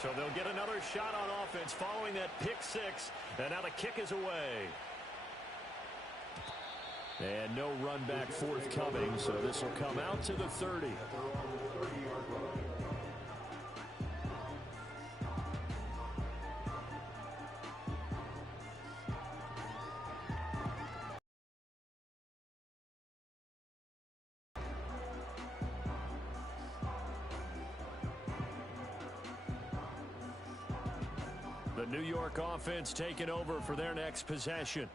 So they'll get another shot on offense following that pick six. And now the kick is away. And no run back forthcoming, so this will come out to the 30. The New York offense taking over for their next possession.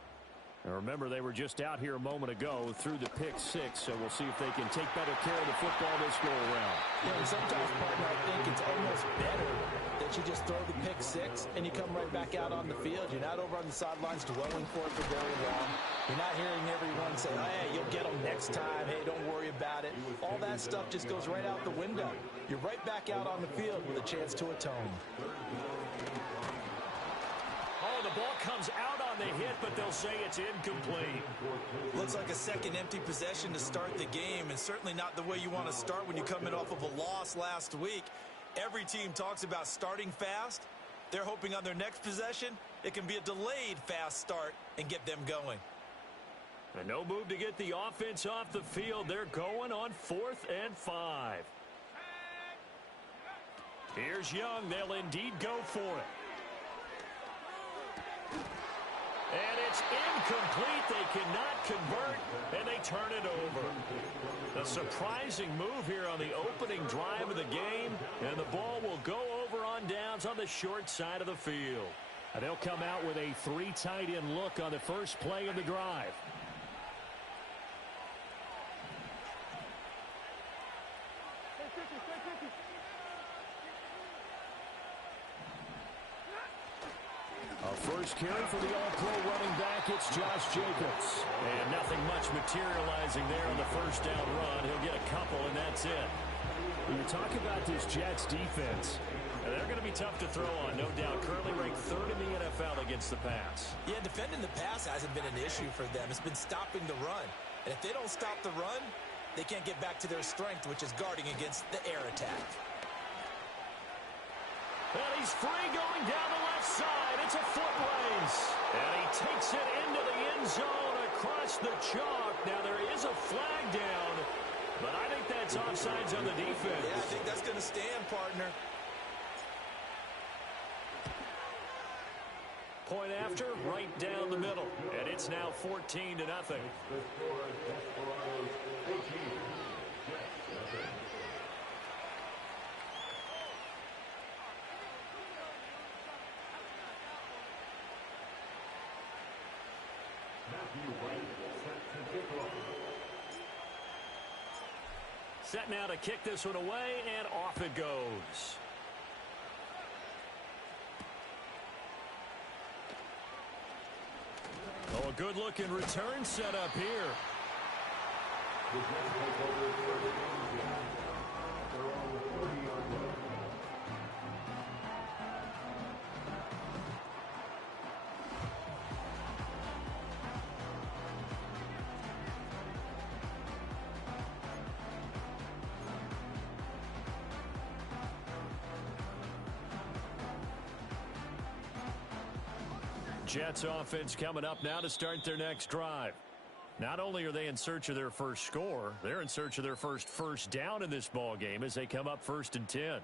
And remember, they were just out here a moment ago through the pick six, so we'll see if they can take better care of the football this go-around. Yeah, and sometimes, partner, I think it's almost better that you just throw the pick six and you come right back out on the field. You're not over on the sidelines dwelling for it for very long. You're not hearing everyone say, hey, you'll get them next time. Hey, don't worry about it. All that stuff just goes right out the window. You're right back out on the field with a chance to atone. Oh, the ball comes out on the hit, but they'll say it's incomplete. Looks like a second empty possession to start the game, and certainly not the way you want to start when you come in off of a loss last week. Every team talks about starting fast. They're hoping on their next possession, it can be a delayed fast start and get them going. And no move to get the offense off the field. They're going on 4th and 5. Here's Young. They'll indeed go for it. And it's incomplete. They cannot convert, and they turn it over. A surprising move here on the opening drive of the game, and the ball will go over on downs on the short side of the field. And they'll come out with a 3 tight end look on the first play of the drive. First carry for the All-Pro running back, it's Josh Jacobs. And nothing much materializing there on the first down run. He'll get a couple, and that's it. When you talk about this Jets defense, they're going to be tough to throw on, no doubt. Currently ranked 3rd in the NFL against the pass. Yeah, defending the pass hasn't been an issue for them. It's been stopping the run. And if they don't stop the run, they can't get back to their strength, which is guarding against the air attack. And he's free going down the left side. It's a foot race. And he takes it into the end zone across the chalk. Now there is a flag down, but I think that's offsides on the defense. Yeah, I think that's going to stand, partner. Point after, right down the middle. And it's now 14-0. Set now to kick this one away, and off it goes. Oh, a good-looking return set up here. Jets offense coming up now to start their next drive. Not only are they in search of their first score, they're in search of their first down in this ball game as they come up 1st and 10.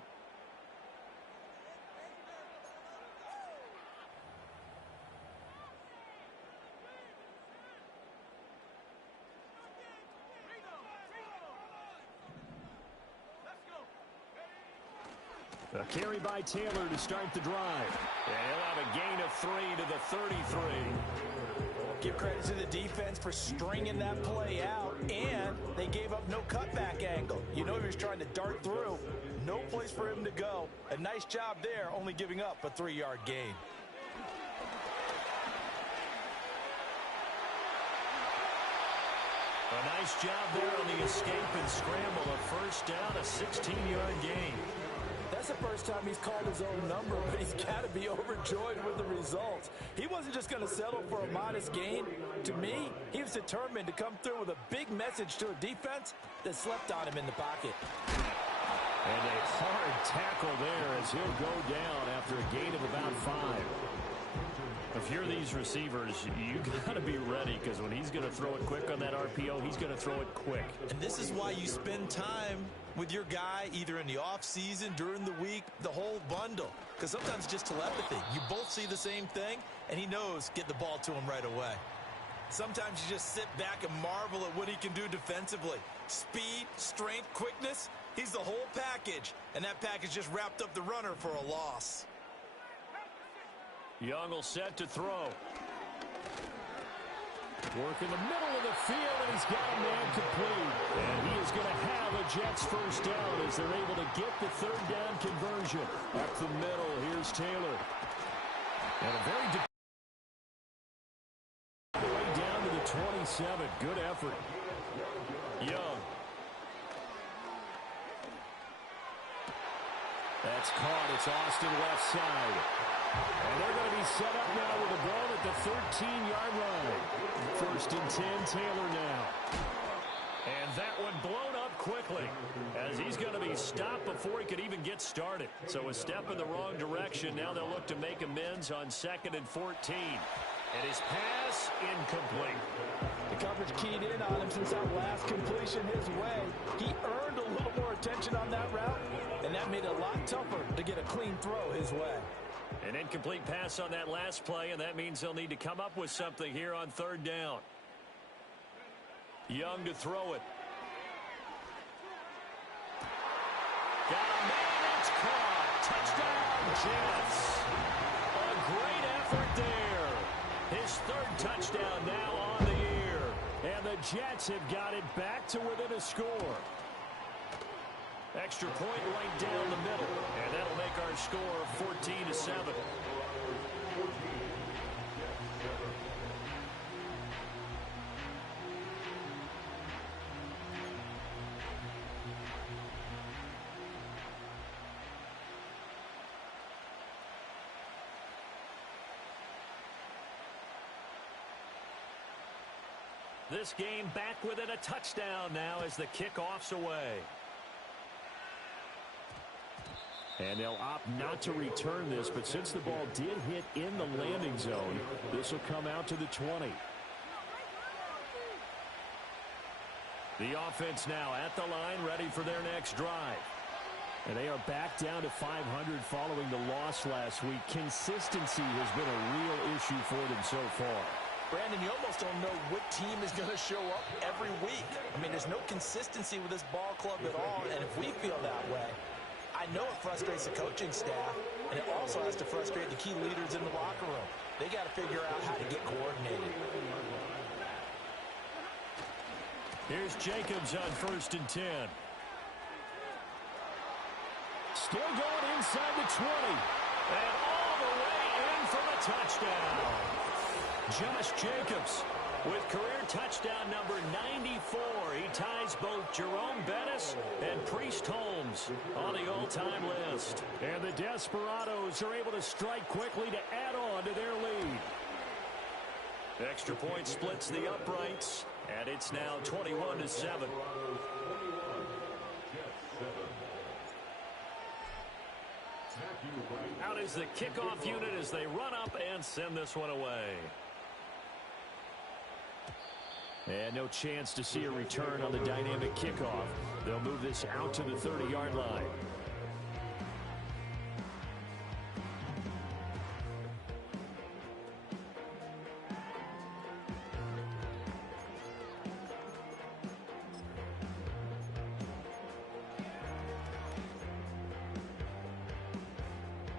A carry by Taylor to start the drive. And he'll have a gain of 3 to the 33. Give credit to the defense for stringing that play out, and they gave up no cutback angle. You know he was trying to dart through. No place for him to go. A nice job there, only giving up a 3-yard gain. A nice job there on the escape and scramble. A first down, a 16-yard gain. That's the first time he's called his own number, but he's got to be overjoyed with the results. He wasn't just going to settle for a modest gain. To me, he was determined to come through with a big message to a defense that slept on him in the pocket. And a hard tackle there as he'll go down after a gain of about 5. If you're these receivers, you got to be ready, because when he's going to throw it quick on that RPO, he's going to throw it quick. And this is why you spend time with your guy either in the offseason, during the week, the whole bundle. Because sometimes it's just telepathy. You both see the same thing, and he knows get the ball to him right away. Sometimes you just sit back and marvel at what he can do defensively. Speed, strength, quickness, he's the whole package. And that package just wrapped up the runner for a loss. Young will set to throw. Work in the middle of the field, and he's got a man complete. And he is going to have a Jets first down as they're able to get the third down conversion. Up the middle, here's Taylor. And a very way down to the 27. Good effort. Young. That's caught. It's Austin left side. And they're going to be set up now with the ball at the 13-yard line. First and 10, Taylor now. And that one blown up quickly as he's going to be stopped before he could even get started. So a step in the wrong direction. Now they'll look to make amends on 2nd and 14. And his pass incomplete. The coverage keyed in on him since that last completion his way. He earned a little more attention on that route, and that made it a lot tougher to get a clean throw his way. An incomplete pass on that last play, and that means they'll need to come up with something here on third down. Young to throw it. Got a man, it's caught. Touchdown, Jets. A great effort there. His third touchdown now on the year. And the Jets have got it back to within a score. Extra point right down the middle, and that'll make our score 14-7. This game back within a touchdown now as the kickoff's away. And they'll opt not to return this, but since the ball did hit in the landing zone, this will come out to the 20. The offense now at the line, ready for their next drive. And they are back down to 500 following the loss last week. Consistency has been a real issue for them so far. Brandon, you almost don't know what team is going to show up every week. I mean, there's no consistency with this ball club at all, and if we feel that way, I know it frustrates the coaching staff, and it also has to frustrate the key leaders in the locker room. They got to figure out how to get coordinated. Here's Jacobs on 1st and 10. Still going inside the 20. And all the way in for the touchdown. Josh Jacobs with career touchdown number 94. He ties both Jerome Bettis and Priest Holmes on the all-time list. And the Desperados are able to strike quickly to add on to their lead. Extra point splits the uprights, and it's now 21-7. Out is the kickoff unit as they run up and send this one away. And no chance to see a return on the dynamic kickoff. They'll move this out to the 30-yard line.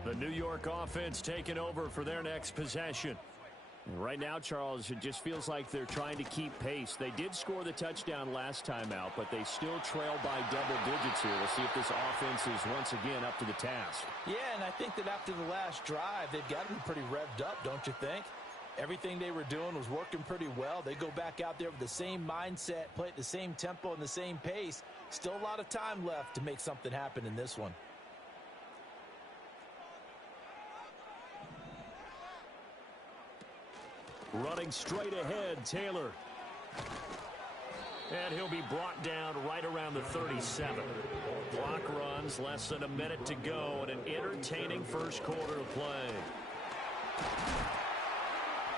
The New York offense taking over for their next possession. Right now, Charles, it just feels like they're trying to keep pace. They did score the touchdown last time out, but they still trail by double digits here. We'll see if this offense is once again up to the task. Yeah, and I think that after the last drive, they've got to be pretty revved up, don't you think? Everything they were doing was working pretty well. They go back out there with the same mindset, play at the same tempo and the same pace. Still a lot of time left to make something happen in this one. Running straight ahead, Taylor. And he'll be brought down right around the 37. Clock runs, less than a minute to go in an entertaining first quarter of play.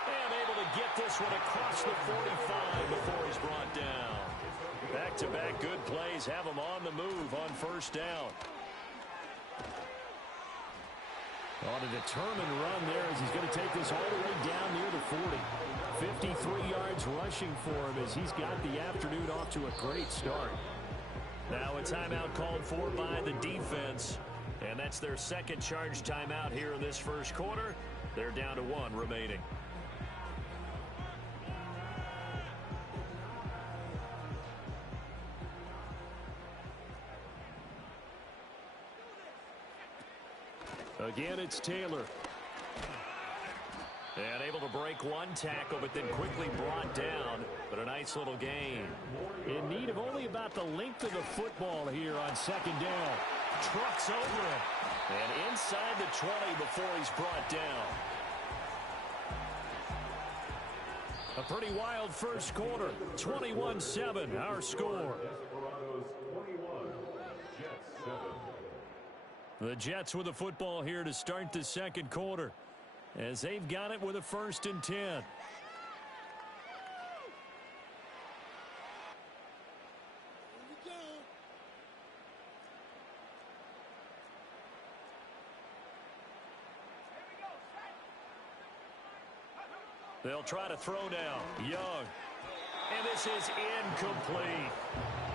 And able to get this one across the 45 before he's brought down. Back-to-back good plays have him on the move on first down. On a determined run there as he's going to take this all the way down near the 40. 53 yards rushing for him as he's got the afternoon off to a great start. Now a timeout called for by the defense. And that's their second charge timeout here in this first quarter. They're down to one remaining. Again, it's Taylor. And able to break one tackle, but then quickly brought down. But a nice little gain. In need of only about the length of the football here on second down. Trucks over it. And inside the 20 before he's brought down. A pretty wild first quarter. 21-7, our score. The Jets with the football here to start the second quarter, as they've got it with a 1st and 10. They'll try to throw now. Young. And this is incomplete.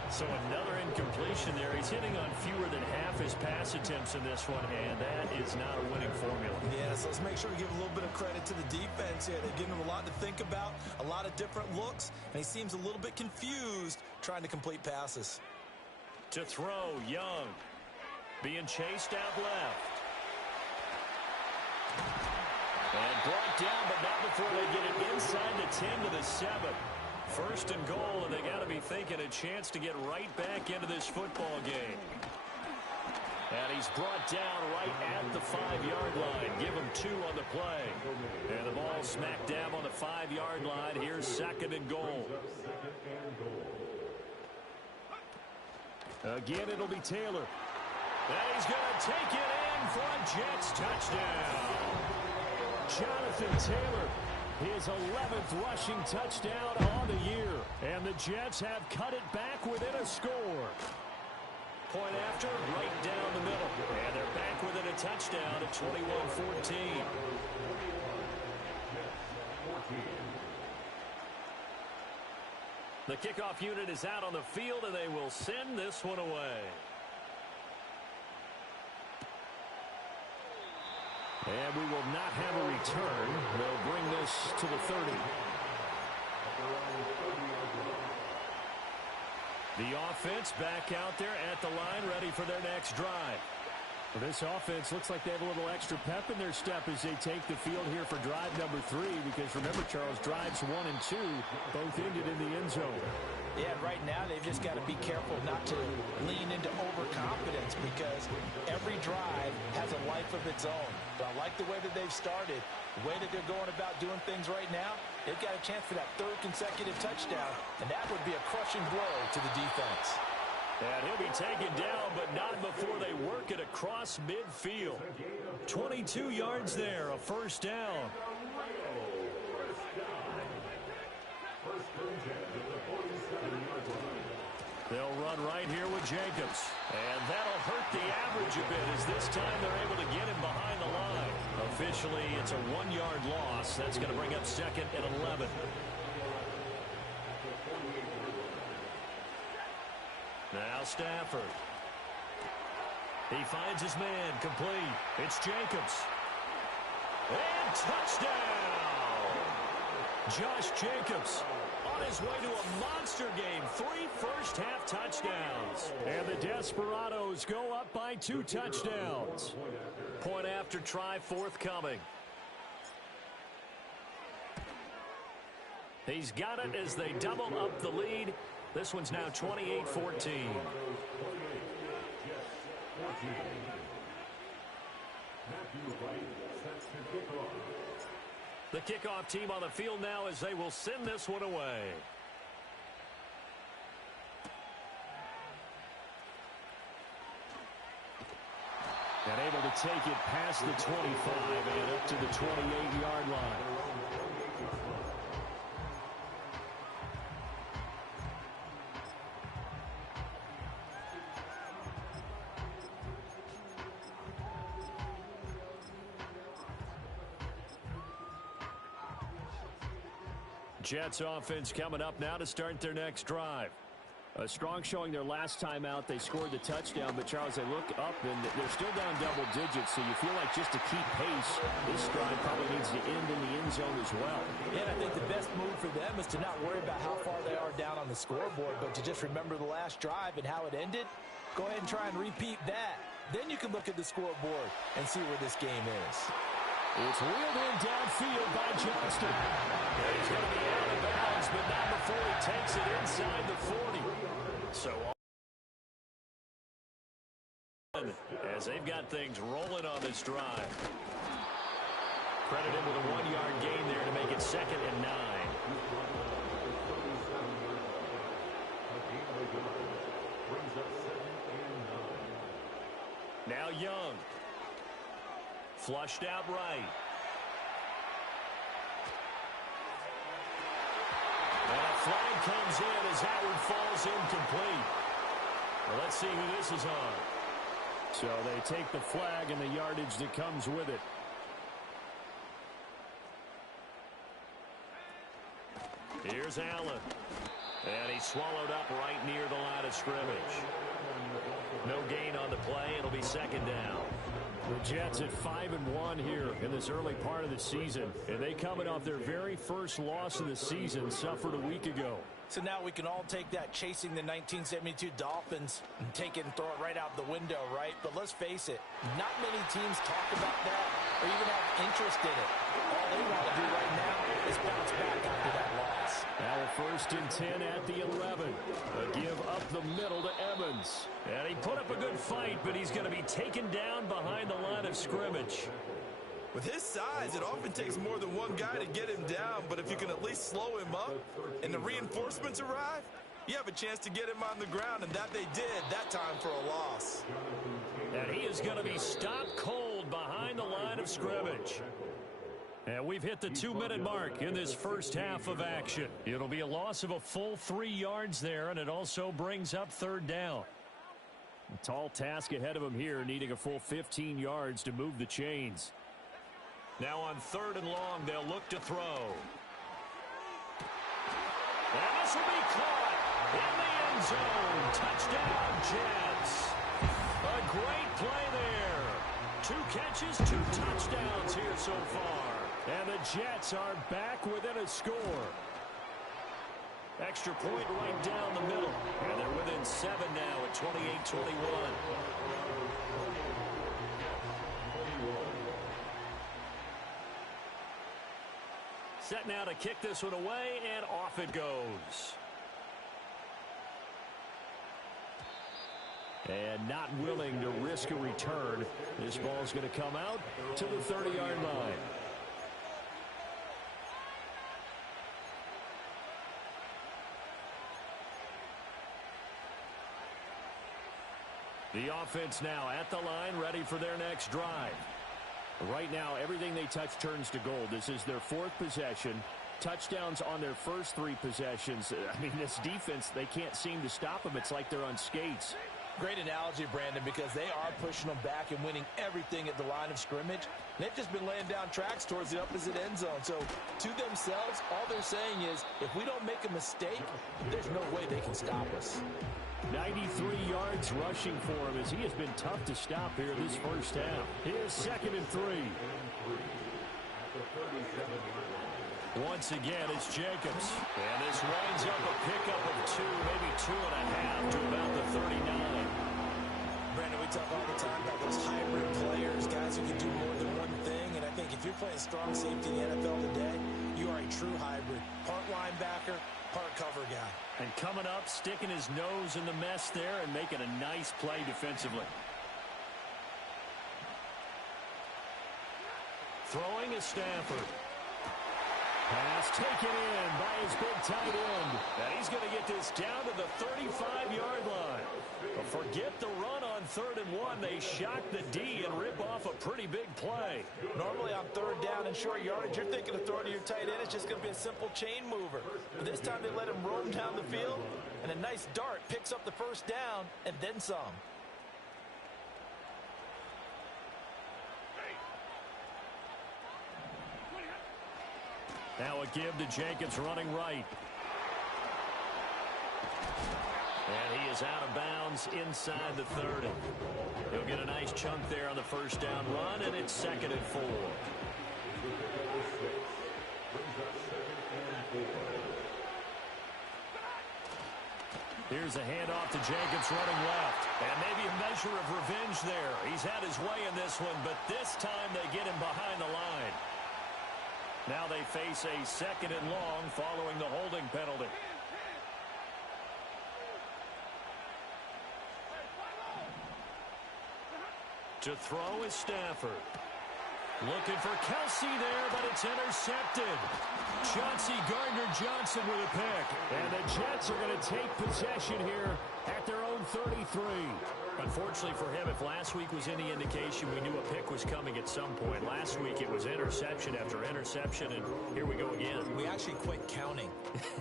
So another incompletion there. He's hitting on fewer than half his pass attempts in this one, and that is not a winning formula. Yeah, so let's make sure we give a little bit of credit to the defense here. They've given him a lot to think about, a lot of different looks, and he seems a little bit confused trying to complete passes. To throw, Young. Being chased out left. And brought down, but not before they get it inside the 10 to the 7. 1st and goal, and they got to be thinking a chance to get right back into this football game. And he's brought down right at the 5-yard line. Give him 2 on the play. And the ball smack dab on the 5-yard line. Here's 2nd and goal. Again, it'll be Taylor. And he's going to take it in for a Jets touchdown. Jonathan Taylor. His 11th rushing touchdown on the year. And the Jets have cut it back within a score. Point after, right down the middle. And they're back within a touchdown at 21-14. The kickoff unit is out on the field, and they will send this one away. And we will not have a return. They'll bring this to the 30. The offense back out there at the line, ready for their next drive. Well, this offense looks like they have a little extra pep in their step as they take the field here for drive number 3. Because remember, Charles, drives 1 and 2 both ended in the end zone. Yeah, right now they've just got to be careful not to lean into overconfidence because every drive has a life of its own. But I like the way that they've started, the way that they're going about doing things right now. They've got a chance for that 3rd consecutive touchdown, and that would be a crushing blow to the defense. And he'll be taken down, but not before they work it across midfield. 22 yards there, a 1st down. They'll run right here with Jacobs. And that'll hurt the average a bit as this time they're able to get him behind the line. Officially, it's a 1-yard loss. That's going to bring up 2nd and 11. Now Stafford. He finds his man, complete. It's Jacobs. And touchdown! Josh Jacobs on his way to a monster game. 3 first-half touchdowns. And the Desperados go up by 2 touchdowns. Point after try forthcoming. He's got it as they double up the lead. This one's now 28-14. The kickoff team on the field now as they will send this one away. And able to take it past the 25 and up to the 28-yard line. Jets offense coming up now to start their next drive. A strong showing their last time out. They scored the touchdown, but Charles, they look up and they're still down double digits, so you feel like just to keep pace, this drive probably needs to end in the end zone as well. Yeah, and I think the best move for them is to not worry about how far they are down on the scoreboard, but to just remember the last drive and how it ended. Go ahead and try and repeat that. Then you can look at the scoreboard and see where this game is. It's wheeled in downfield by Johnston. He's going to be out of bounds, but not before he takes it inside the 40. So as they've got things rolling on this drive. Credit him with a 1-yard gain there to make it 2nd and 9. Now Young. Flushed out right. And a flag comes in as that one falls incomplete. Well, let's see who this is on. So they take the flag and the yardage that comes with it. Here's Allen. And he's swallowed up right near the line of scrimmage. No gain on the play. It'll be 2nd down. The Jets at 5-1 here in this early part of the season. And they coming off their very first loss of the season, suffered a week ago. So now we can all take that chasing the 1972 Dolphins and take it and throw it right out the window, right? But let's face it, not many teams talk about that or even have interest in it. All they want to do right now is bounce back after that loss. Now a 1st and 10 at the 11. A give up the middle to Evans. And he put up a good fight, but he's going to be taken down behind the line of scrimmage. With his size, it often takes more than one guy to get him down, but if you can at least slow him up and the reinforcements arrive, you have a chance to get him on the ground, and that they did that time for a loss. And he is going to be stopped cold behind the line of scrimmage. And we've hit the 2-minute mark in this first half of action. It'll be a loss of a full 3 yards there, and it also brings up 3rd down. A tall task ahead of him here, needing a full 15 yards to move the chains. Now on 3rd and long, they'll look to throw. And this will be caught in the end zone. Touchdown, Jets. A great play there. 2 catches, 2 touchdowns here so far. And the Jets are back within a score. Extra point right down the middle. And they're within 7 now at 28-21. Set now to kick this one away, and off it goes. And not willing to risk a return. This ball's going to come out to the 30-yard line. The offense now at the line, ready for their next drive. Right now, everything they touch turns to gold. This is their 4th possession. Touchdowns on their first 3 possessions. I mean, this defense, they can't seem to stop them. It's like they're on skates. Great analogy, Brandon, because they are pushing them back and winning everything at the line of scrimmage. They've just been laying down tracks towards the opposite end zone. So, to themselves, all they're saying is, if we don't make a mistake, there's no way they can stop us. 93 yards rushing for him as he has been tough to stop here this first half. Here's 2nd and 3. Once again, it's Jacobs. And this winds up a pickup of 2, maybe 2.5 to about the 39. Brandon, we talk all the time about those hybrid players, guys who can do more than one thing. And I think if you're playing strong safety in the NFL today, you are a true hybrid. Part linebacker, part cover guy. And coming up, sticking his nose in the mess there and making a nice play defensively. Throwing is Stafford. Pass taken in by his big tight end. And he's going to get this down to the 35-yard line. But forget the run on 3rd and 1. They shock the D and rip off a pretty big play. Normally on 3rd down and short yardage, you're thinking of throwing to your tight end. It's just going to be a simple chain mover. But this time they let him roam down the field, and a nice dart picks up the 1st down and then some. Now a give to Jenkins running right. And he is out of bounds inside the 30. He'll get a nice chunk there on the 1st down run, and it's 2nd and 4. Here's a handoff to Jenkins running left. And maybe a measure of revenge there. He's had his way in this one, but this time they get him behind the line. Now they face a 2nd and long following the holding penalty. To throw is Stafford. Looking for Kelsey there, but it's intercepted. Chauncey Gardner-Johnson with a pick. And the Jets are going to take possession here at their own 33. Unfortunately for him, if last week was any indication, we knew a pick was coming at some point. Last week it was interception after interception, and here we go again. We actually quit counting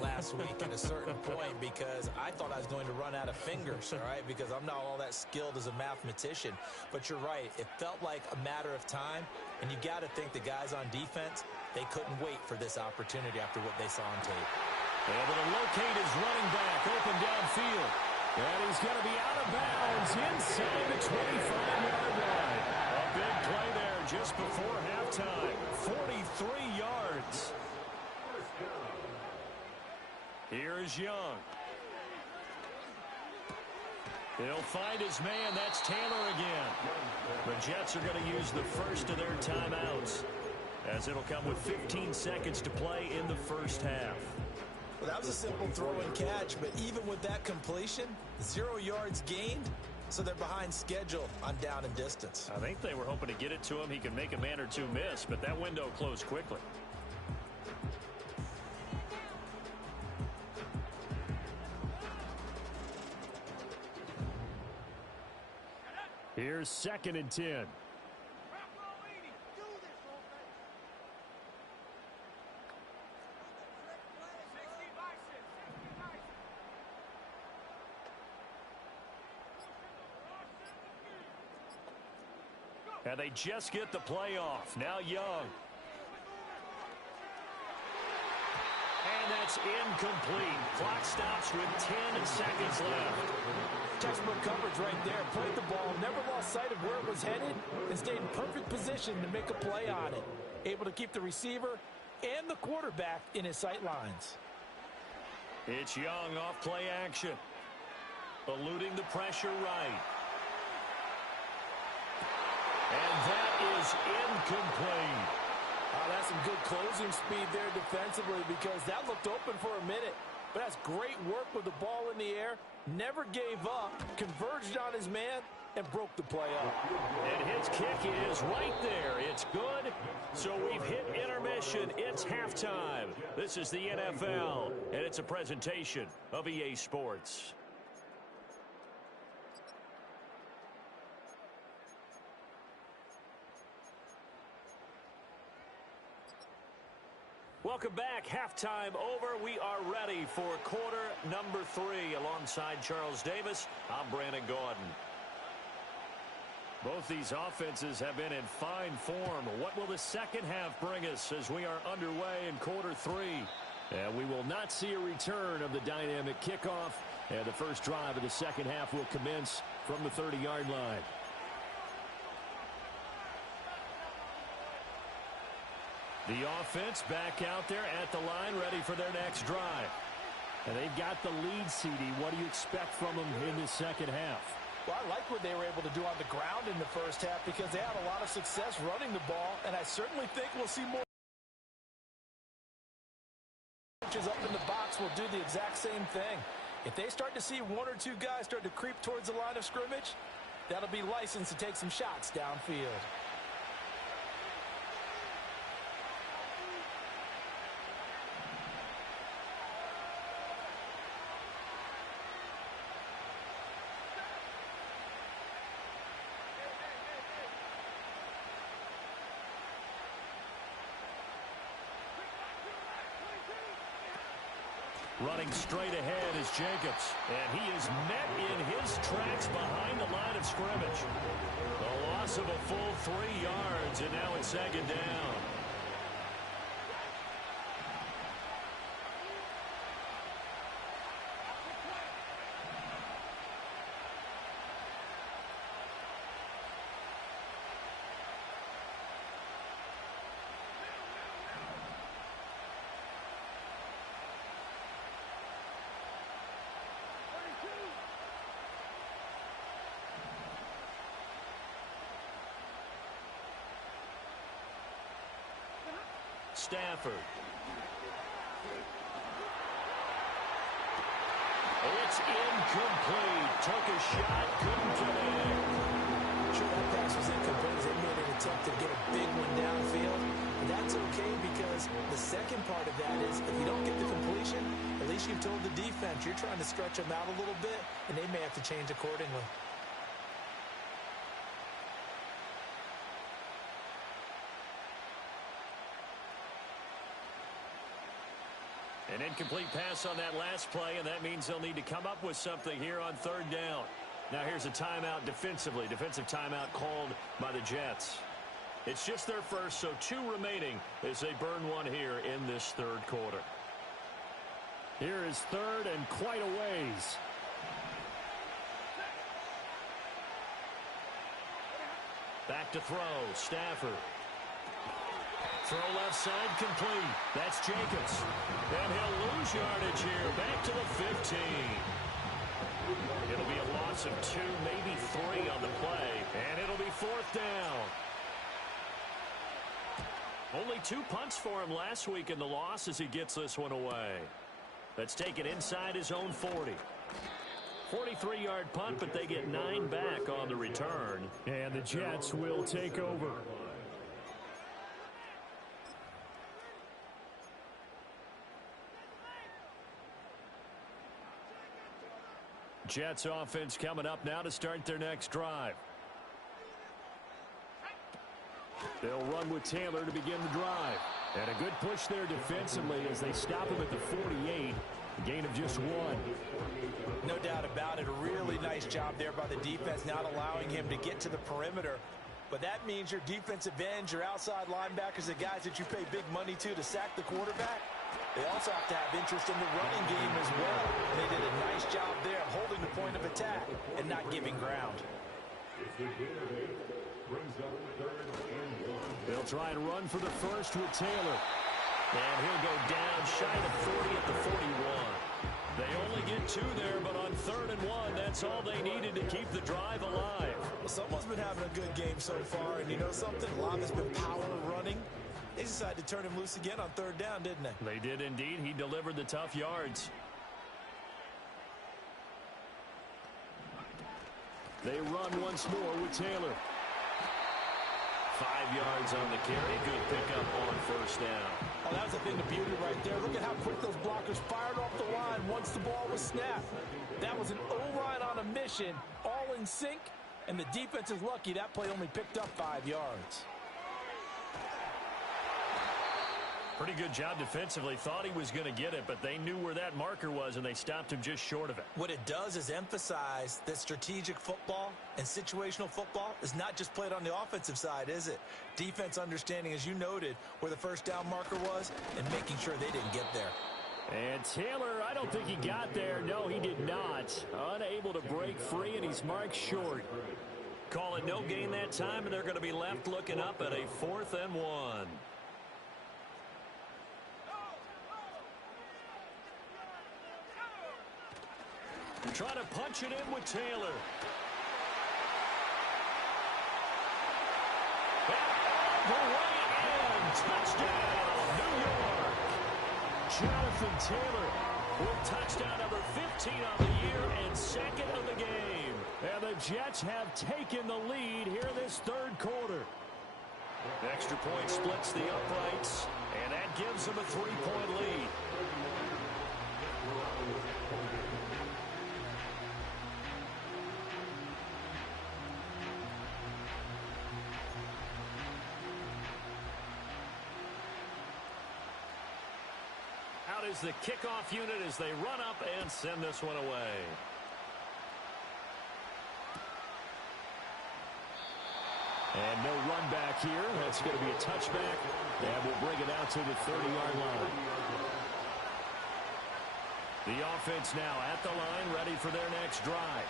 last week at a certain point because I thought I was going to run out of fingers, all right, because I'm not all that skilled as a mathematician. But you're right. It felt like a matter of time, and you got to think the guys on defense, they couldn't wait for this opportunity after what they saw on tape. Able to locate his running back open downfield. And he's going to be out of bounds inside the 25-yard line. A big play there just before halftime. 43 yards. Here's Young. He'll find his man. That's Taylor again. The Jets are going to use the first of their timeouts, as it'll come with 15 seconds to play in the 1st half. Well, that was a simple throw and catch, but even with that completion, 0 yards gained, so they're behind schedule on down and distance. I think they were hoping to get it to him. He could make a man or two miss, but that window closed quickly. Here's 2nd and 10. And they just get the play off. Now Young. And that's incomplete. Clock stops with 10 seconds left. Textbook coverage right there. Played the ball, never lost sight of where it was headed, and stayed in perfect position to make a play on it. Able to keep the receiver and the quarterback in his sight lines. It's Young off play action. Eluding the pressure right. And that is incomplete. That's some good closing speed there defensively because that looked open for a minute. But that's great work with the ball in the air. Never gave up, converged on his man, and broke the play up. And his kick is right there. It's good. So we've hit intermission. It's halftime. This is the NFL, and it's a presentation of EA Sports. Welcome back. Halftime over. We are ready for quarter number 3. Alongside Charles Davis, I'm Brandon Gaudin. Both these offenses have been in fine form. What will the second half bring us as we are underway in quarter 3? And we will not see a return of the dynamic kickoff. And the first drive of the second half will commence from the 30-yard line. The offense back out there at the line, ready for their next drive. And they've got the lead, CD. What do you expect from them in the second half? Well, I like what they were able to do on the ground in the first half because they had a lot of success running the ball, and I certainly think we'll see more. Coaches up in the box will do the exact same thing. If they start to see 1 or 2 guys start to creep towards the line of scrimmage, that'll be licensed to take some shots downfield. Running straight ahead is Jacobs. And he is met in his tracks behind the line of scrimmage. A loss of a full 3 yards, and now it's second down. Stafford. It's incomplete. Took a shot, couldn't connect. Sure, that pass was incomplete. They made an attempt to get a big one downfield. But that's okay because the second part of that is if you don't get the completion, at least you've told the defense you're trying to stretch them out a little bit, and they may have to change accordingly. An incomplete pass on that last play, and that means they'll need to come up with something here on third down. Now here's a timeout defensively. Defensive timeout called by the Jets. It's just their first, so 2 remaining as they burn one here in this third quarter. Here is third and quite a ways. Back to throw, Stafford. Throw left side complete. That's Jacobs. And he'll lose yardage here. Back to the 15. It'll be a loss of 2, maybe 3 on the play. And it'll be fourth down. Only 2 punts for him last week in the loss as he gets this one away. That's taken inside his own 40. 43-yard punt, but they get 9 back on the return. And the Jets will take over. Jets offense coming up now to start their next drive. They'll run with Taylor to begin the drive. And a good push there defensively as they stop him at the 48. A gain of just 1. No doubt about it. A really nice job there by the defense, not allowing him to get to the perimeter. But that means your defensive ends, your outside linebackers, the guys that you pay big money to sack the quarterback, they also have to have interest in the running game as well. And they did a nice job there of holding the point of attack and not giving ground. They'll try and run for the first with Taylor. And he'll go down shy of 40 at the 41. They only get 2 there, but on 3rd and 1, that's all they needed to keep the drive alive. Well, someone's been having a good game so far, and you know something? A lot has been power running. They decided to turn him loose again on 3rd down, didn't they? They did indeed. He delivered the tough yards. They run once more with Taylor. 5 yards on the carry. Good pickup on first down. Oh, that was a thing of beauty right there. Look at how quick those blockers fired off the line once the ball was snapped. That was an O-line on a mission, all in sync, and the defense is lucky that play only picked up 5 yards. Pretty good job defensively. Thought he was going to get it, but they knew where that marker was, and they stopped him just short of it. What it does is emphasize that strategic football and situational football is not just played on the offensive side, is it? Defense understanding, as you noted, where the first down marker was and making sure they didn't get there. And Taylor, I don't think he got there. No, he did not. Unable to break free, and he's marked short. Call it no gain that time, and they're going to be left looking up at a 4th and 1. Trying to punch it in with Taylor. And all the way in. Touchdown, New York. Jonathan Taylor with touchdown number 15 on the year and 2nd of the game. And the Jets have taken the lead here in this 3rd quarter. Extra point splits the uprights, and that gives them a 3-point lead. is the kickoff unit as they run up and send this one away. And no run back here. That's going to be a touchback. And we'll bring it out to the 30-yard line. The offense now at the line, ready for their next drive.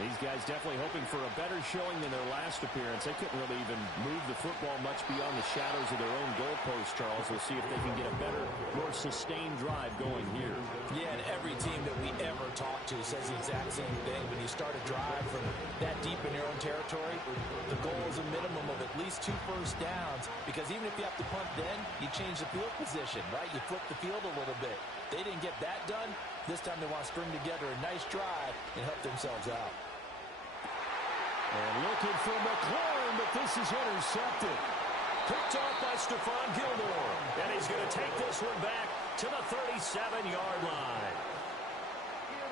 These guys definitely hoping for a better showing than their last appearance. They couldn't really even move the football much beyond the shadows of their own goalpost, Charles. We'll see if they can get a better, more sustained drive going here. Yeah, and every team that we ever talk to says the exact same thing. When you start a drive from that deep in your own territory, the goal is a minimum of at least 2 first downs, because even if you have to punt then, you change the field position, right? You flip the field a little bit. They didn't get that done. This time they want to string together a nice drive and help themselves out. And looking for McLaurin, but this is intercepted. Picked off by Stephon Gilmore. And he's going to take this one back to the 37-yard line.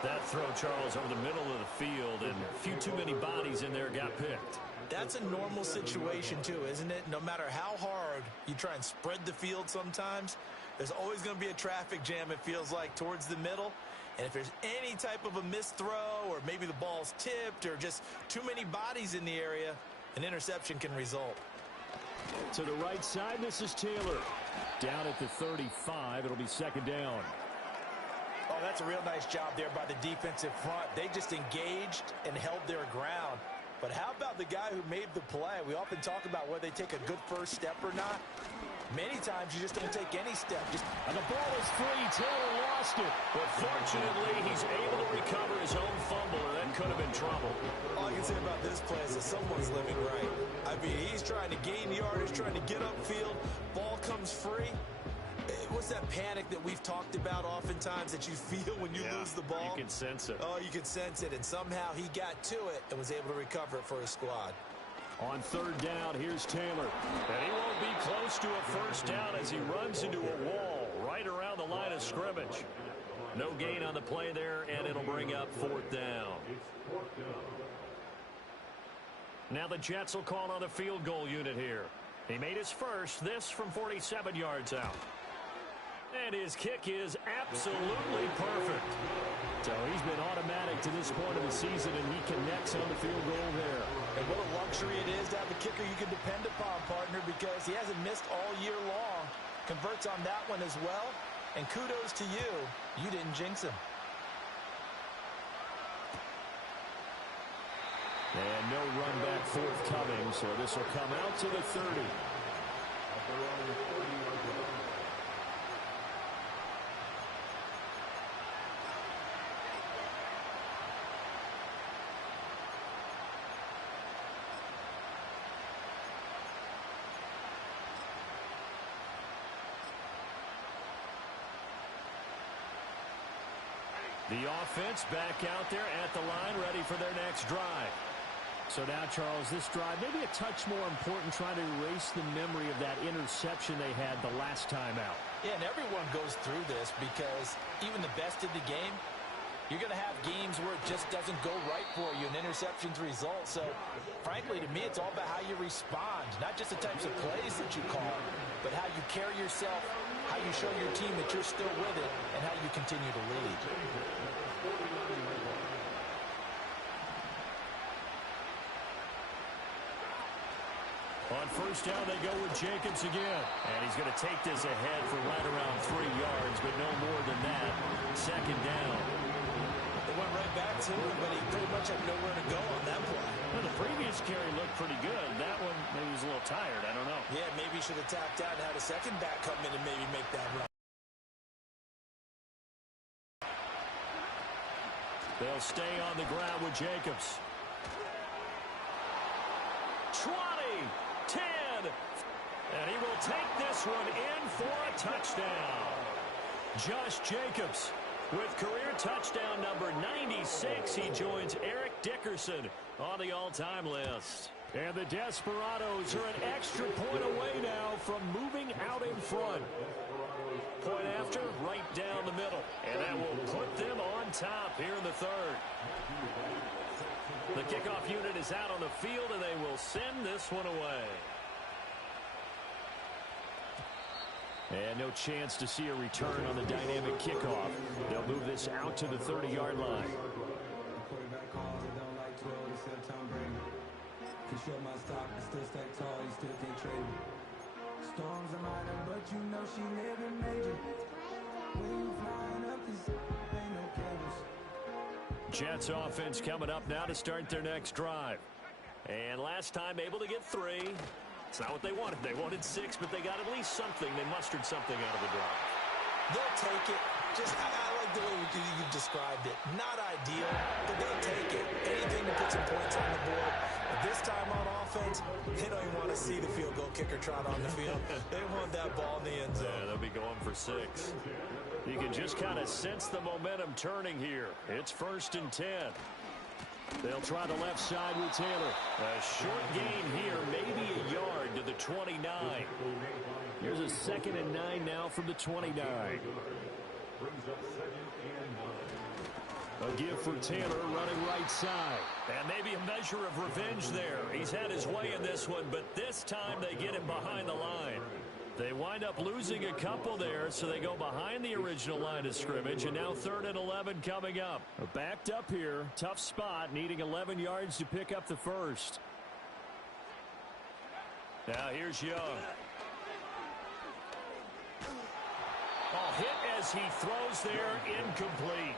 That throw, Charles, over the middle of the field, and a few too many bodies in there got picked. That's a normal situation, too, isn't it? No matter how hard you try and spread the field sometimes, there's always going to be a traffic jam, it feels like, towards the middle. And if there's any type of a missed throw, or maybe the ball's tipped, or just too many bodies in the area, an interception can result. To the right side, this is Taylor. Down at the 35, it'll be second down. Oh, that's a real nice job there by the defensive front. They just engaged and held their ground. But how about the guy who made the play? We often talk about whether they take a good first step or not. Many times you just don't take any step. And the ball is free. Taylor lost it. But fortunately, he's able to recover his own fumble, or that could have been trouble. All I can say about this play is that someone's living right. I mean, he's trying to gain yardage, trying to get upfield. Ball comes free. What's that panic that we've talked about oftentimes that you feel when you lose the ball? You can sense it. Oh, you can sense it. And somehow he got to it and was able to recover it for his squad. On third down, here's Taylor. And he won't be close to a first down as he runs into a wall right around the line of scrimmage. No gain on the play there, and it'll bring up fourth down. Now the Jets will call on the field goal unit here. He made his first, this from 47 yards out. And his kick is absolutely perfect. So he's been automatic to this point of the season, and he connects on the field goal there. And what a luxury it is to have a kicker you can depend upon, partner, because he hasn't missed all year long. Converts on that one as well. And kudos to you. You didn't jinx him. And no run back forthcoming, so this will come out to the 30. The offense back out there at the line, ready for their next drive. So now, Charles, this drive maybe a touch more important, trying to erase the memory of that interception they had the last time out. Yeah, and everyone goes through this because even the best in the game, you're going to have games where it just doesn't go right for you, and interceptions result. So, frankly, to me, it's all about how you respond, not just the types of plays that you call, but how you carry yourself, how you show your team that you're still with it, and how you continue to lead. On first down, they go with Jacobs again. And he's going to take this ahead for right around 3 yards, but no more than that. Second down. They went right back to him, but he pretty much had nowhere to go on that play. Well, the previous carry looked pretty good. That one, maybe he was a little tired. I don't know. Yeah, maybe he should have tapped out and had a second back come in and maybe make that run. They'll stay on the ground with Jacobs. 20, 10, and he will take this one in for a touchdown. Josh Jacobs with career touchdown number 96. He joins Eric Dickerson on the all-time list. And the Desperados are an extra point away now from moving out in front. Point after, right down the middle. And that will put them on top here in the third. The kickoff unit is out on the field, and they will send this one away. And no chance to see a return on the dynamic kickoff. They'll move this out to the 30-yard line. Storms are minor, but you know she living major. When you flying up, this ain't no cables. Jets offense coming up now to start their next drive. And last time able to get 3. It's not what they wanted. They wanted 6, but they got at least something. They mustered something out of the drive. They'll take it. I like the way you described it. Not ideal, but they'll take it. Anything to put some points on the board. But this time on offense, they don't even want to see the field goal kicker trot on the field. They want that ball in the end zone. Yeah, they'll be going for 6. You can just kind of sense the momentum turning here. It's 1st and 10. They'll try the left side with Taylor. A short gain here, maybe a yard to the 29. Here's a 2nd and 9 now from the 29. A give for Taylor running right side. And maybe a measure of revenge there. He's had his way in this one, but this time they get him behind the line. They wind up losing a couple there, so they go behind the original line of scrimmage, and now 3rd and 11 coming up. Backed up here, tough spot, needing 11 yards to pick up the first. Now here's Young. Oh, hit as he throws there, incomplete.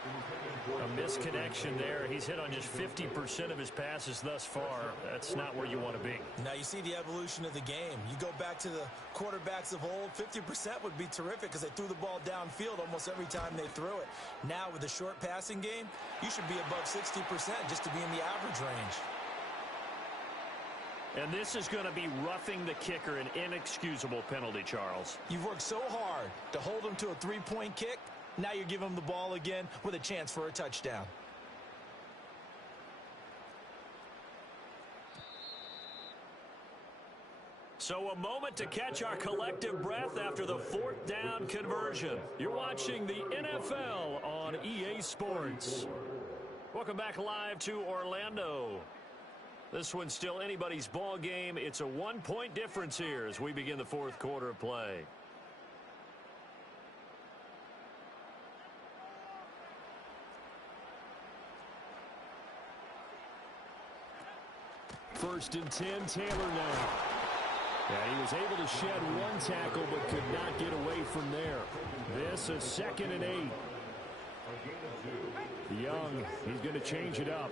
A misconnection there. He's hit on just 50% of his passes thus far. That's not where you want to be. Now you see the evolution of the game. You go back to the quarterbacks of old, 50% would be terrific because they threw the ball downfield almost every time they threw it. Now with the short passing game, you should be above 60% just to be in the average range. And this is going to be roughing the kicker, an inexcusable penalty, Charles. You've worked so hard to hold him to a 3-point kick. Now you're giving him the ball again with a chance for a touchdown. So a moment to catch our collective breath after the 4th down conversion. You're watching the NFL on EA Sports. Welcome back live to Orlando. This one's still anybody's ball game. It's a 1-point difference here as we begin the 4th quarter of play. First and 10, Taylor now. Yeah, he was able to shed 1 tackle but could not get away from there. This is 2nd and 8. Young, he's going to change it up.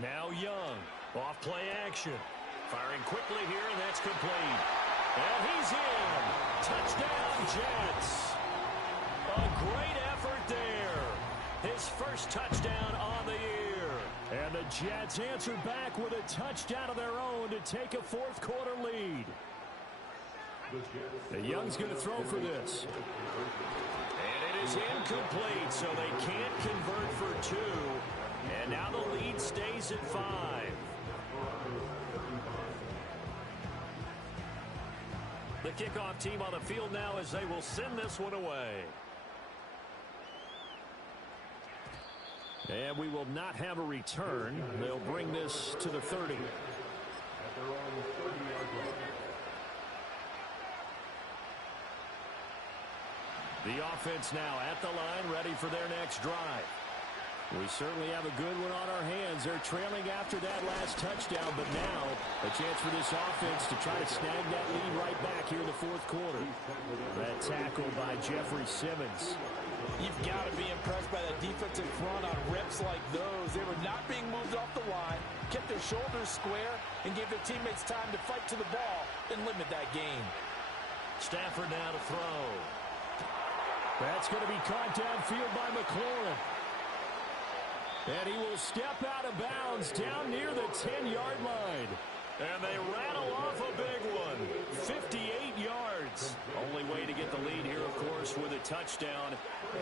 Now Young, off play action. Firing quickly here, and that's complete. And he's in. Touchdown, Jets. A great effort there. His first touchdown on the year. And the Jets answer back with a touchdown of their own to take a 4th quarter lead. The Young's going to throw for this. And it is incomplete, so they can't convert for 2. And now the lead stays at 5. The kickoff team on the field now as they will send this one away. And we will not have a return. They'll bring this to the 30. The offense now at the line, ready for their next drive. We certainly have a good one on our hands. They're trailing after that last touchdown, but now a chance for this offense to try to snag that lead right back here in the 4th quarter. That tackle by Jeffrey Simmons. You've got to be impressed by that defensive front on reps like those. They were not being moved off the line, kept their shoulders square, and gave their teammates time to fight to the ball and limit that game. Stafford now to throw. That's going to be caught downfield by McLaurin. And he will step out of bounds down near the 10-yard line. And they rattle off a big one. 58 yards. Only way to get the lead here, of course, with a touchdown.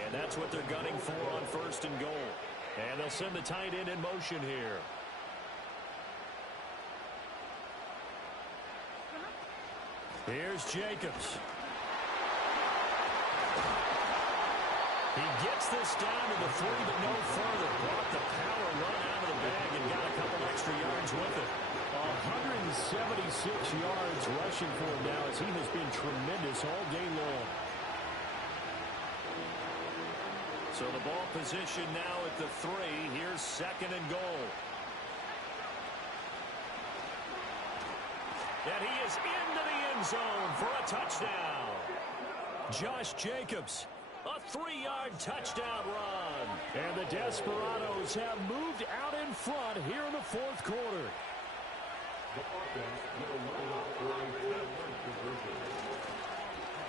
And that's what they're gunning for on 1st and goal. And they'll send the tight end in motion here. Here's Jacobs. He gets this down to the 3, but no further. Brought the power run out of the bag and got a couple extra yards with it. 176 yards rushing for him now as he has been tremendous all day long. So the ball position now at the 3. Here's 2nd and goal. And he is into the end zone for a touchdown. Josh Jacobs, a 3-yard touchdown run. And the Desperados have moved out in front here in the 4th quarter.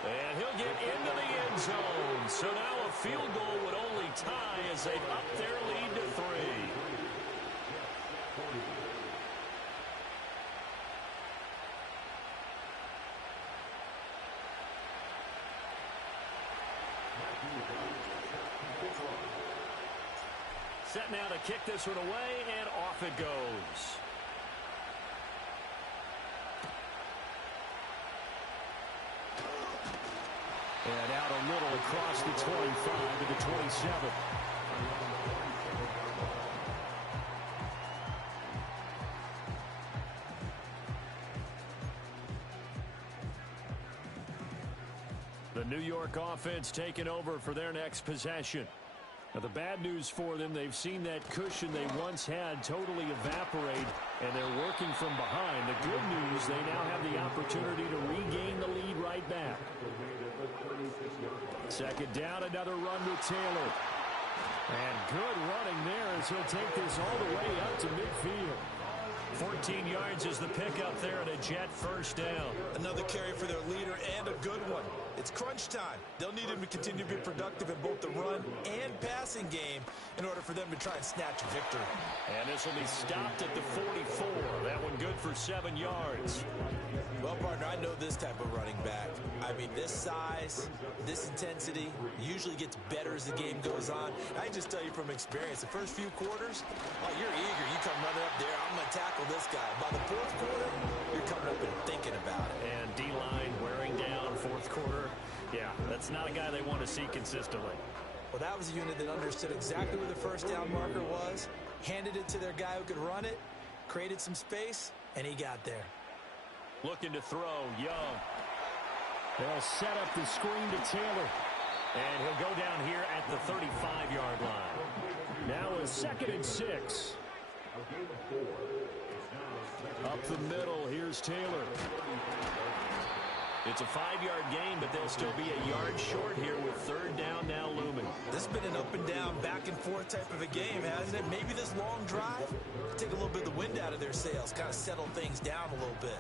And he'll get into the end zone. So now a field goal would only tie as they up their lead to 3. Set now to kick this one away, and off it goes. And out a little across the 25 to the 27. The New York offense taking over for their next possession. Now, the bad news for them, they've seen that cushion they once had totally evaporate, and they're working from behind. The good news, they now have the opportunity to regain the lead right back. 2nd down, another run with Taylor. And good running there as he'll take this all the way up to midfield. 14 yards is the pickup there and a Jet first down. Another carry for their leader and a good one. It's crunch time. They'll need him to continue to be productive in both the run and passing game in order for them to try and snatch a victory. And this will be stopped at the 44. That one good for 7 yards. Well, partner, I know this type of running back. I mean, this size, this intensity usually gets better as the game goes on. I can just tell you from experience, the first few quarters, oh, you're eager. You come running up there, I'm going to tackle this guy. By the 4th quarter, you're coming up and thinking about it. And D-line wearing down 4th quarter. Yeah, that's not a guy they want to see consistently. Well, that was a unit that understood exactly where the first down marker was, handed it to their guy who could run it, created some space, and he got there. Looking to throw, Young. They'll set up the screen to Taylor. And he'll go down here at the 35-yard line. Now a 2nd and 6. Up the middle, here's Taylor. It's a 5-yard gain, but they'll still be a yard short here with 3rd down now looming. This has been an up and down, back and forth type of a game, hasn't it? Maybe this long drive, take a little bit of the wind out of their sails, kind of settle things down a little bit.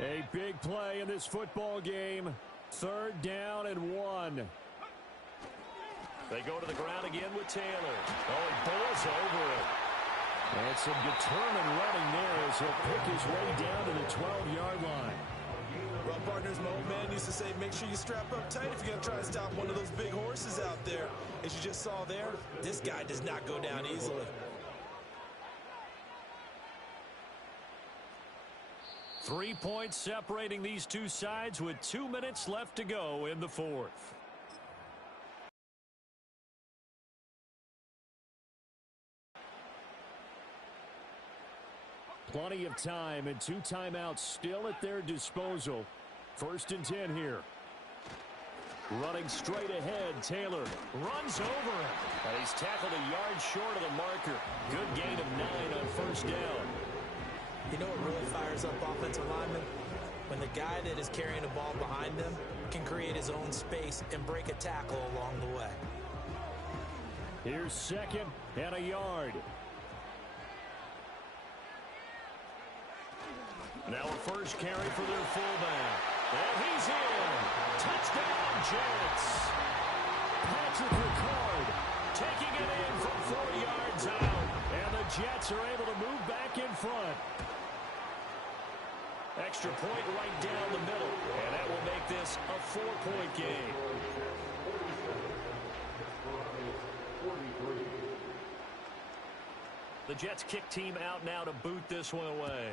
A big play in this football game. 3rd down and 1. They go to the ground again with Taylor. Oh, he bowls over it. And some determined running there as he'll pick his way down to the 12-yard line. Well, partners, my old man used to say, make sure you strap up tight if you're going to try and stop one of those big horses out there. As you just saw there, this guy does not go down easily. 3 points separating these two sides with 2 minutes left to go in the 4th. Plenty of time and 2 timeouts still at their disposal. 1st and 10 here. Running straight ahead, Taylor runs over it. And he's tackled a yard short of the marker. Good gain of 9 on 1st down. You know what really fires up offensive linemen? When the guy that is carrying the ball behind them can create his own space and break a tackle along the way. Here's 2nd and a yard. Now a first carry for their fullback. And he's in. Touchdown, Jets. Patrick Ricard taking it in from 4 yards out. And the Jets are able to move back in front. Extra point right down the middle, and that will make this a 4-point game. The Jets kick team out now to boot this one away.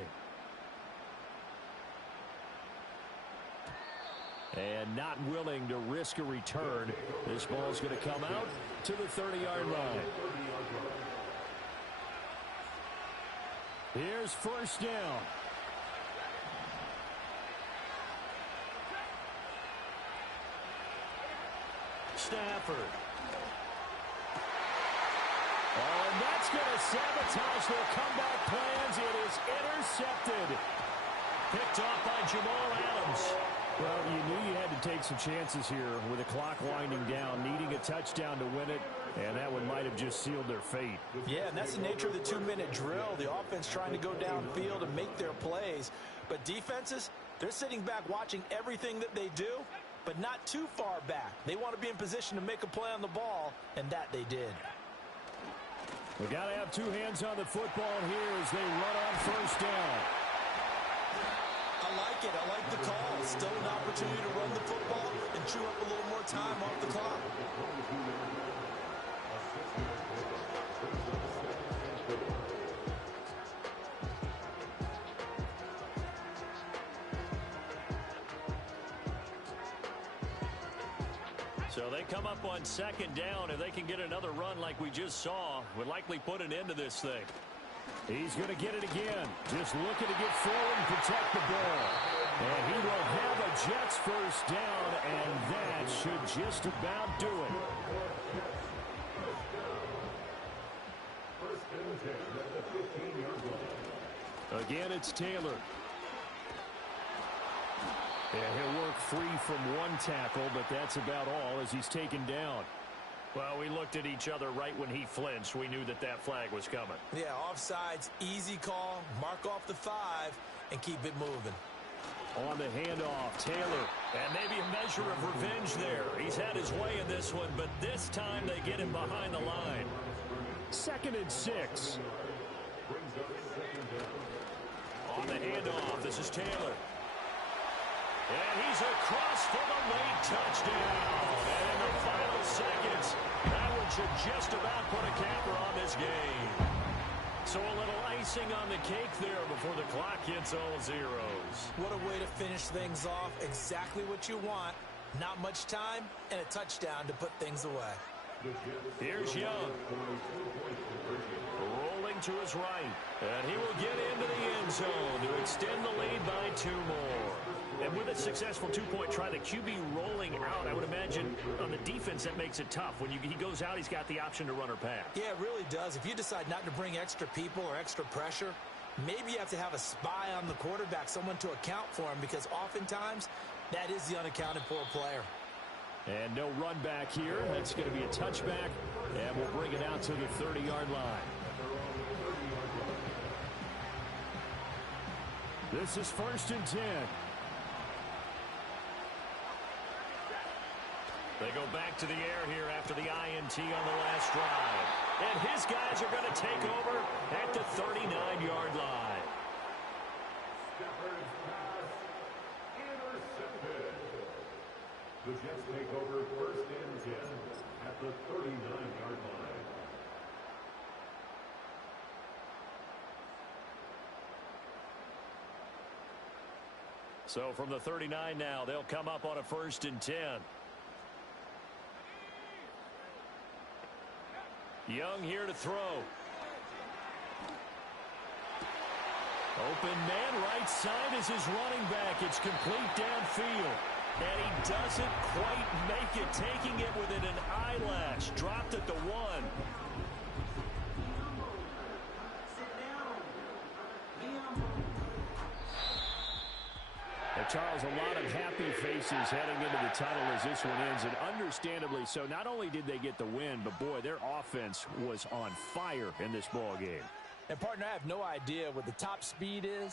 And not willing to risk a return. This ball's going to come out to the 30-yard line. Here's first down. Stafford. Oh, and that's going to sabotage their comeback plans. It is intercepted. Picked off by Jamal Adams. Well, you knew you had to take some chances here with the clock winding down, needing a touchdown to win it, and that one might have just sealed their fate. Yeah, and that's the nature of the 2-minute drill. The offense trying to go downfield and make their plays. But defenses, they're sitting back watching everything that they do, but not too far back. They want to be in position to make a play on the ball, and that they did. We got to have two hands on the football here as they run on first down. I like it. I like the call. Still an opportunity to run the football and chew up a little more time off the clock. So they come up on second down. If they can get another run like we just saw, would likely put an end to this thing. He's going to get it again. Just looking to get forward and protect the ball. And he will have a Jets first down, and that should just about do it. Again, it's Taylor. And he'll work free from one tackle, but that's about all as he's taken down. Well, we looked at each other right when he flinched. We knew that that flag was coming. Yeah, offsides, easy call, mark off the 5, and keep it moving. On the handoff, Taylor. And maybe a measure of revenge there. He's had his way in this one, but this time they get him behind the line. 2nd and 6. On the handoff, this is Taylor. And he's across for the late touchdown. And in the final seconds, that one should just about put a capper on this game. So a little icing on the cake there before the clock hits all zeros. What a way to finish things off. Exactly what you want. Not much time and a touchdown to put things away. Here's Young. Rolling to his right. And he will get into the end zone to extend the lead by 2 more. And with a successful 2-point try, the QB rolling out, I would imagine on the defense that makes it tough. When he goes out, he's got the option to run or pass. Yeah, it really does. If you decide not to bring extra people or extra pressure, maybe you have to have a spy on the quarterback, someone to account for him, because oftentimes that is the unaccounted for player. And no run back here. That's going to be a touchback, and we'll bring it out to the 30-yard line. This is 1st and 10. They go back to the air here after the INT on the last drive. And his guys are going to take over at the 39-yard line. The Jets take over 1st and 10 at the 39-yard line. So from the 39 now, they'll come up on a 1st and 10. Young here to throw. Open man right side is his running back. It's complete downfield. And he doesn't quite make it, taking it within an eyelash. Dropped at the 1. Charles, a lot of happy faces heading into the tunnel as this one ends, and understandably so. Not only did they get the win, but boy, their offense was on fire in this ball game. And partner, I have no idea what the top speed is